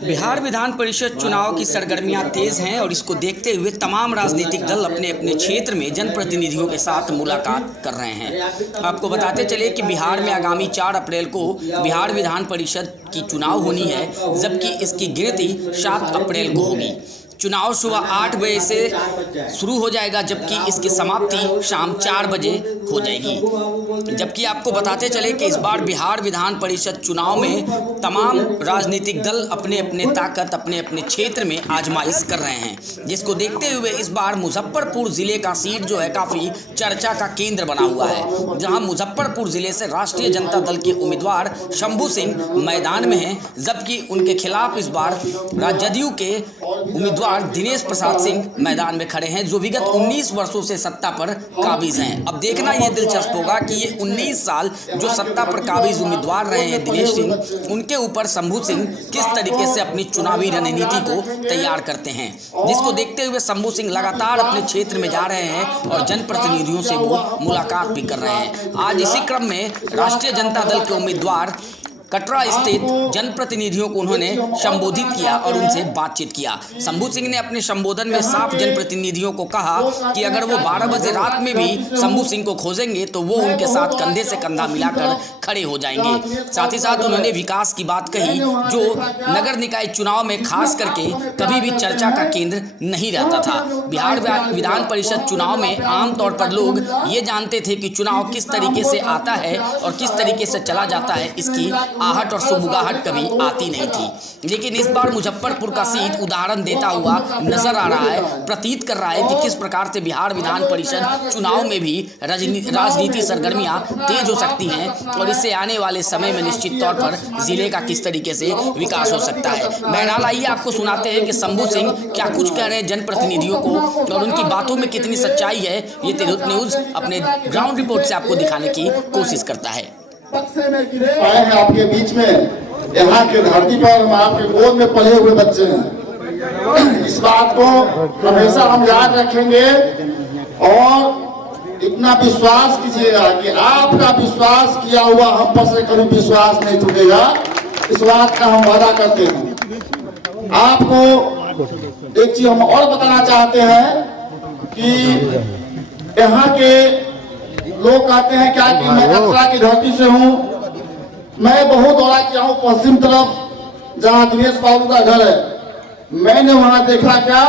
बिहार विधान परिषद चुनाव की सरगर्मियां तेज हैं और इसको देखते हुए तमाम राजनीतिक दल अपने अपने क्षेत्र में जनप्रतिनिधियों के साथ मुलाकात कर रहे हैं। आपको बताते चले कि बिहार में आगामी 4 अप्रैल को बिहार विधान परिषद की चुनाव होनी है, जबकि इसकी गिनती 7 अप्रैल को होगी। चुनाव सुबह 8 बजे से शुरू हो जाएगा, जबकि इसकी समाप्ति शाम 4 बजे हो जाएगी। जबकि आपको बताते चले कि इस बार बिहार विधान परिषद चुनाव में तमाम राजनीतिक दल अपने अपने ताकत अपने अपने क्षेत्र में आजमाइश कर रहे हैं, जिसको देखते हुए इस बार मुजफ्फरपुर ज़िले का सीट जो है काफ़ी चर्चा का केंद्र बना हुआ है, जहां मुजफ्फरपुर ज़िले से राष्ट्रीय जनता दल के उम्मीदवार शंभू सिंह मैदान में हैं, जबकि उनके खिलाफ इस बार जदयू के उम्मीदवार दिनेश प्रसाद सिंह मैदान में खड़े हैं, जो विगत 19 वर्षों से सत्ता पर काबिज हैं। अब देखना यह दिलचस्प होगा कि ये 19 साल जो सत्ता पर काबिज उम्मीदवार रहे हैं दिनेश सिंह, उनके ऊपर शंभू सिंह किस तरीके से अपनी चुनावी रणनीति को तैयार करते हैं, जिसको देखते हुए शंभू सिंह लगातार अपने क्षेत्र में जा रहे हैं और जनप्रतिनिधियों से वो मुलाकात भी कर रहे हैं। आज इसी क्रम में राष्ट्रीय जनता दल के उम्मीदवार कटरा स्थित जनप्रतिनिधियों को उन्होंने संबोधित किया और उनसे बातचीत किया। शंभू सिंह ने अपने संबोधन में साफ जनप्रतिनिधियों को कहा कि अगर वो 12 बजे रात में भी शंभू सिंह को खोजेंगे तो वो उनके साथ कंधे से कंधा मिलाकर खड़े हो जाएंगे। साथ ही साथ उन्होंने विकास की बात कही, जो नगर निकाय चुनाव में खास करके कभी भी चर्चा का केंद्र नहीं रहता था। बिहार विधान परिषद चुनाव में आमतौर पर लोग ये जानते थे कि चुनाव किस तरीके से आता है और किस तरीके से चला जाता है, इसकी आहट और सुबुगाहट कभी आती नहीं थी। लेकिन इस बार मुजफ्फरपुर का सीट उदाहरण देता हुआ नजर आ रहा है, प्रतीत कर रहा है कि किस प्रकार से बिहार विधान परिषद चुनाव में भी राजनीति सरगर्मियां तेज हो सकती हैं और इससे आने वाले समय में निश्चित तौर पर जिले का किस तरीके से विकास हो सकता है। बहरहाल आइए आपको सुनाते हैं कि शंभू सिंह क्या कुछ कह रहे हैं जनप्रतिनिधियों को और उनकी बातों में कितनी सच्चाई है। ये तिरहुत न्यूज अपने ग्राउंड रिपोर्ट से आपको दिखाने की कोशिश करता है। आए हैं आपके बीच में, यहाँ की धरती पर हम आपके गोद में पले हुए बच्चे हैं। इस बात को हमेशा हम याद रखेंगे और इतना विश्वास कीजिएगा कि आपका विश्वास किया हुआ हम पर से कभी विश्वास नहीं टूटेगा। इस बात का हम वादा करते हैं। आपको एक चीज हम और बताना चाहते हैं कि यहाँ के लोग कहते हैं क्या कि मैं कटरा की धरती से हूँ। मैं बहुत दौरा किया हूँ पश्चिम तरफ, जहाँ दिनेश बाबू का घर है। मैंने वहाँ देखा क्या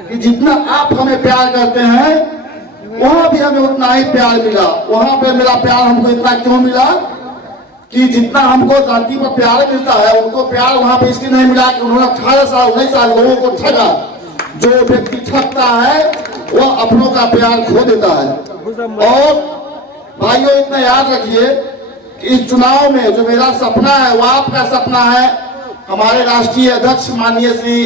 कि जितना आप हमें प्यार करते हैं, वहाँ भी हमें उतना ही प्यार मिला। वहाँ पे मेरा प्यार हमको इतना क्यों मिला कि जितना हमको धरती पर प्यार मिलता है, उनको प्यार वहाँ पे इसलिए नहीं मिला कि उन्होंने 18 साल 19 साल लोगों को ठगा। जो व्यक्ति ठगता है वह अपनों का प्यार खो देता है। और भाइयों इतना याद रखिए कि इस चुनाव में जो मेरा सपना है वो आपका सपना है, हमारे राष्ट्रीय अध्यक्ष माननीय श्री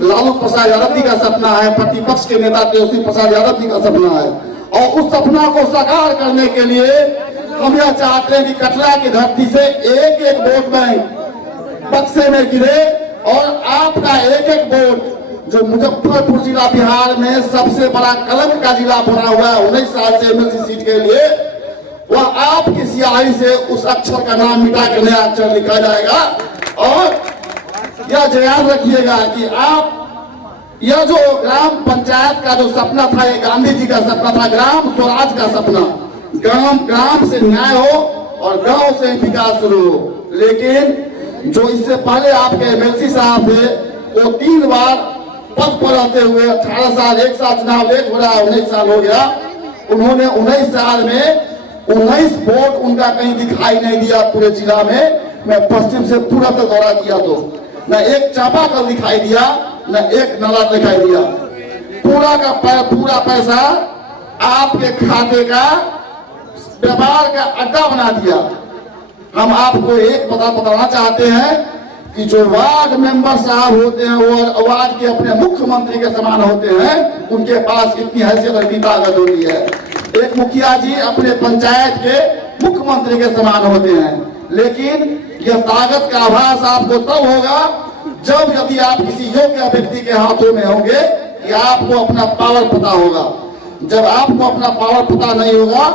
लालू प्रसाद यादव जी का सपना है, प्रतिपक्ष के नेता तेजस्वी प्रसाद यादव जी का सपना है। और उस सपना को साकार करने के लिए हम यह चाहते हैं कि कटरा की धरती से एक एक वोट बैंक बक्से में गिरे और आपका एक एक वोट जो मुजफ्फरपुर जिला बिहार में सबसे बड़ा कलंक का जिला बना हुआ है 19 साल से एमएलसी सीट के लिए, वह आपकी स्याही से उस अक्षर का नाम मिटा के नया अक्षर लिखा जाएगा। और यह याद रखिएगा कि आप यह जो ग्राम पंचायत का जो सपना था, ये गांधी जी का सपना था, ग्राम स्वराज का सपना, ग्राम से न्याय हो और गांव से विकास शुरू हो। लेकिन जो इससे पहले आपके एमएलसी साहब थे, वो 3 बार पद पर रहते हुए 18 साल, 1 साल चुनाव लेट हो रहा है, 19 साल हो गया, उन्होंने 19 साल में 19 वोट उनका कहीं दिखाई नहीं दिया पूरे जिला में। मैं पश्चिम से पूरा तो दौरा किया तो न एक चापाकल दिखाई दिया, न एक नाला दिखाई दिया। पूरा पैसा आपके खाते का व्यापार का अड्डा बना दिया। हम आपको एक बताना चाहते हैं कि जो वार्ड मेंबर साहब होते हैं वो वार्ड के अपने मुख्यमंत्री के समान होते हैं। उनके पास इतनी हैसियत और ताकत होती है। एक मुखिया जी अपने पंचायत के मुख्यमंत्री के समान होते हैं। लेकिन यह ताकत का आभास आपको तब होगा जब यदि आप किसी योग्य व्यक्ति के हाथों में होंगे, कि आपको अपना पावर पता होगा। जब आपको अपना पावर पता नहीं होगा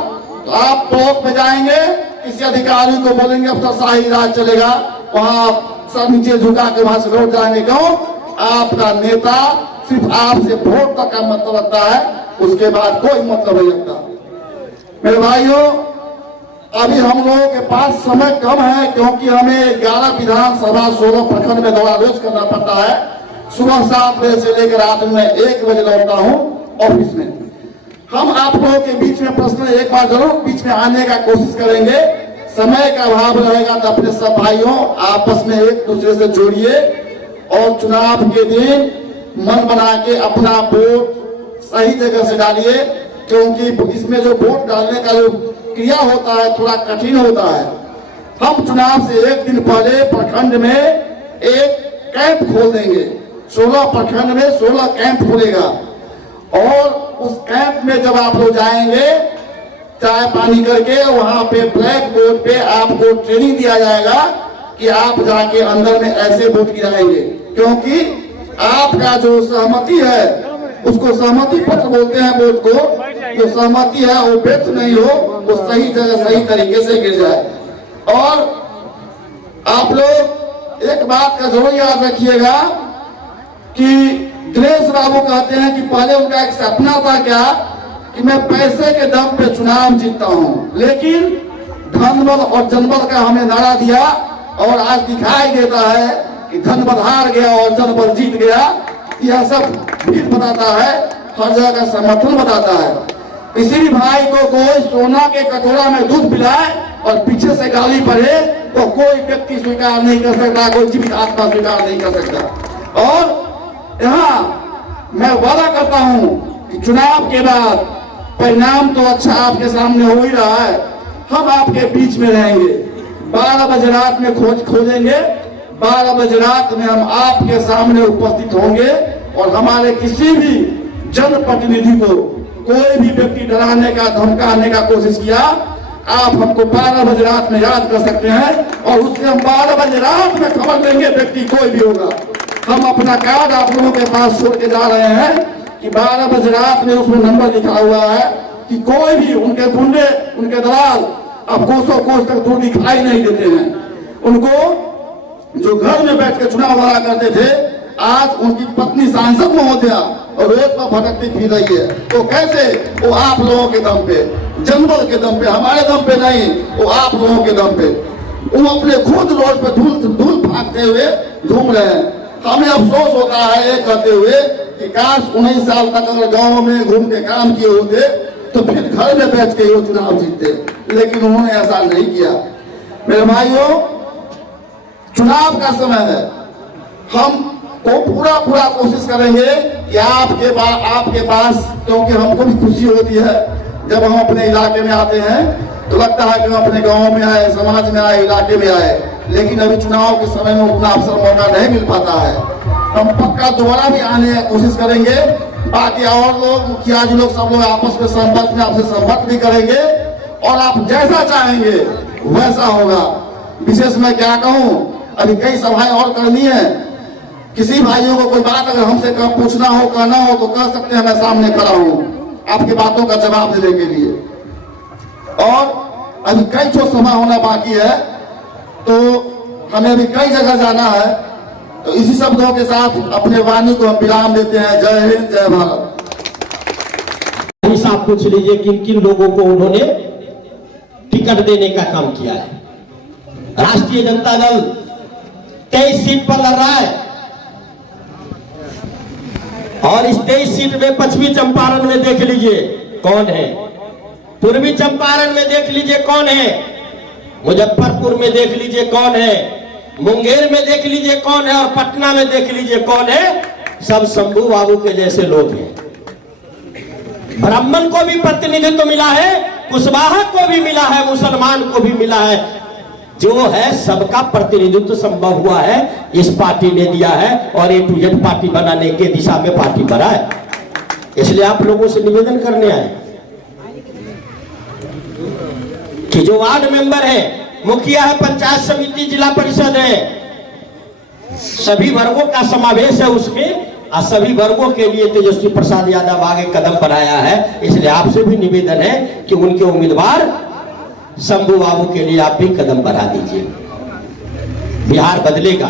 तो आप ब्लॉक में जाएंगे, किसी अधिकारी को बोलेंगे अब शाही राज चलेगा, वहाँ सर नीचे झुका के वहां से लौट जाएंगे। क्यों? आपका नेता सिर्फ आपसे वोट तक का मतलब रखता है, उसके बाद कोई मतलब नहीं रखता। मेरे भाइयों, अभी हम लोगों के पास समय कम है, क्योंकि हमें 11 विधानसभा 16 प्रखंड में दौरा रोज करना पड़ता है। सुबह 7 बजे से लेकर रात में 1 बजे लौटता हूँ ऑफिस में। हम आप लोगों के बीच में प्रश्न एक बार जरूर बीच में आने का कोशिश करेंगे। समय का अभाव रहेगा तो अपने सब भाइयों आपस में एक दूसरे से जोड़िए और चुनाव के दिन मन बना के अपना वोट सही जगह से डालिए, क्योंकि इसमें जो वोट डालने का जो क्रिया होता है थोड़ा कठिन होता है। हम चुनाव से एक दिन पहले प्रखंड में एक कैंप खोल देंगे। 16 प्रखंड में 16 कैंप खुलेगा और उस कैंप में जब आप लोग जाएंगे चाय पानी करके, वहां पे ब्लैक बोर्ड पे आपको ट्रेनिंग दिया जाएगा कि आप जाके अंदर में ऐसे वोट गिराएंगे, क्योंकि आपका जो सहमति है उसको सहमति पत्र बोलते हैं। वोट को जो सहमति है वो व्यर्थ नहीं हो, वो सही जगह सही तरीके से गिर जाए। और आप लोग एक बात का जरूर याद रखिएगा कि दिनेश बाबू कहते हैं कि पहले उनका एक सपना था क्या कि मैं पैसे के दम पे चुनाव जीतता हूं, लेकिन धनबल और जनबल का हमें नारा दिया और आज दिखाई देता है कि धनबल हार गया और जनबल जीत गया। यह सब भीड़ बताता है, हर जगह का समर्थन बताता है। किसी भी भाई को कोई सोना के कटोरा में दूध पिलाए और पीछे से गाली पड़े तो कोई व्यक्ति स्वीकार नहीं कर सकता, कोई जीवित आत्मा स्वीकार नहीं कर सकता। और यहाँ मैं वादा करता हूँ कि चुनाव के बाद परिणाम तो अच्छा आपके सामने हो ही रहा है, हम आपके बीच में रहेंगे। 12 बजे रात में खोजेंगे, 12 बजे रात में हम आपके सामने उपस्थित होंगे और हमारे किसी भी जनप्रतिनिधि को कोई भी व्यक्ति डराने का धमकाने का कोशिश किया, आप हमको 12 बजे रात में याद कर सकते हैं और उससे हम 12 बजे रात में खबर देंगे। व्यक्ति कोई भी होगा, हम अपना कार्ड आप लोगों के पास छोड़ के जा रहे हैं कि 12 बजे रात में उसमें नंबर लिखा हुआ है कि कोई भी उनके गुंडे उनके दलाल अब कोसों कोस तक दूर दिखाई नहीं देते हैं। उनको जो घर में बैठ के चुनाव लड़ा करते थे, आज उनकी पत्नी सांसद महोदया और रोड पर भटकती फिर रही है। तो कैसे? वो आप लोगों के दम पे, जनबल के दम पे, हमारे दम पे नहीं, वो आप लोगों के दम पे। वो अपने खुद रोड पे धूल भागते हुए घूम रहे हैं। हमें अफसोस होता है ये कहते हुए कि काश 19 साल तक अगर गाँव में घूम के काम किए होते तो फिर घर में बैठ के वो चुनाव जीतते, लेकिन उन्होंने ऐसा नहीं किया। मेरे भाइयों, चुनाव का समय है, हम को पूरा कोशिश करेंगे कि आपके पास, क्योंकि हमको भी खुशी होती है जब हम अपने इलाके में आते हैं तो लगता है कि हम अपने गांव में आए, समाज में आए, इलाके में आए, लेकिन अभी चुनाव के समय में उतना अवसर मौका नहीं मिल पाता है। हम पक्का दोबारा भी आने की कोशिश करेंगे। बाकी और लोग, मुखिया जी लोग, सब लोग आपस में संपर्क में आपसे संपर्क भी करेंगे और आप जैसा चाहेंगे वैसा होगा। विशेष मैं क्या कहूँ, अभी कई सभाएं और करनी है। किसी भाइयों को कोई बात अगर हमसे पूछना हो, कहना हो तो कह सकते हैं, मैं सामने खड़ा हूँ आपकी बातों का जवाब देने के लिए। और अभी कई ठो सभा होना बाकी है, तो हमें अभी कई जगह जाना है। तो इसी शब्दों के साथ अपने वाणी को हम विराम देते हैं। जय हिंद, जय भारत। आप पूछ लीजिए किन किन लोगों को उन्होंने टिकट देने का काम किया है। राष्ट्रीय जनता दल 23 सीट पर लड़ रहा है और इस 23 सीट में पश्चिमी चंपारण में देख लीजिए कौन है, पूर्वी चंपारण में देख लीजिए कौन है, मुजफ्फरपुर में देख लीजिए कौन है, मुंगेर में देख लीजिए कौन है और पटना में देख लीजिए कौन है। सब शंभू बाबू के जैसे लोग हैं। ब्राह्मण को भी प्रतिनिधित्व मिला है, कुशवाहा को भी मिला है, मुसलमान को भी मिला है। जो है सबका प्रतिनिधित्व संभव हुआ है, इस पार्टी ने दिया है और A to Z पार्टी बनाने के दिशा में पार्टी बना है। इसलिए आप लोगों से निवेदन करने आए कि जो वार्ड मेंबर है, मुखिया है, पंचायत समिति, जिला परिषद है, सभी वर्गों का समावेश है उसमें और सभी वर्गों के लिए तेजस्वी प्रसाद यादव आगे कदम बढ़ाया है। इसलिए आपसे भी निवेदन है कि उनके उम्मीदवार शंभू बाबू के लिए आप भी कदम बढ़ा दीजिए। बिहार बदलेगा।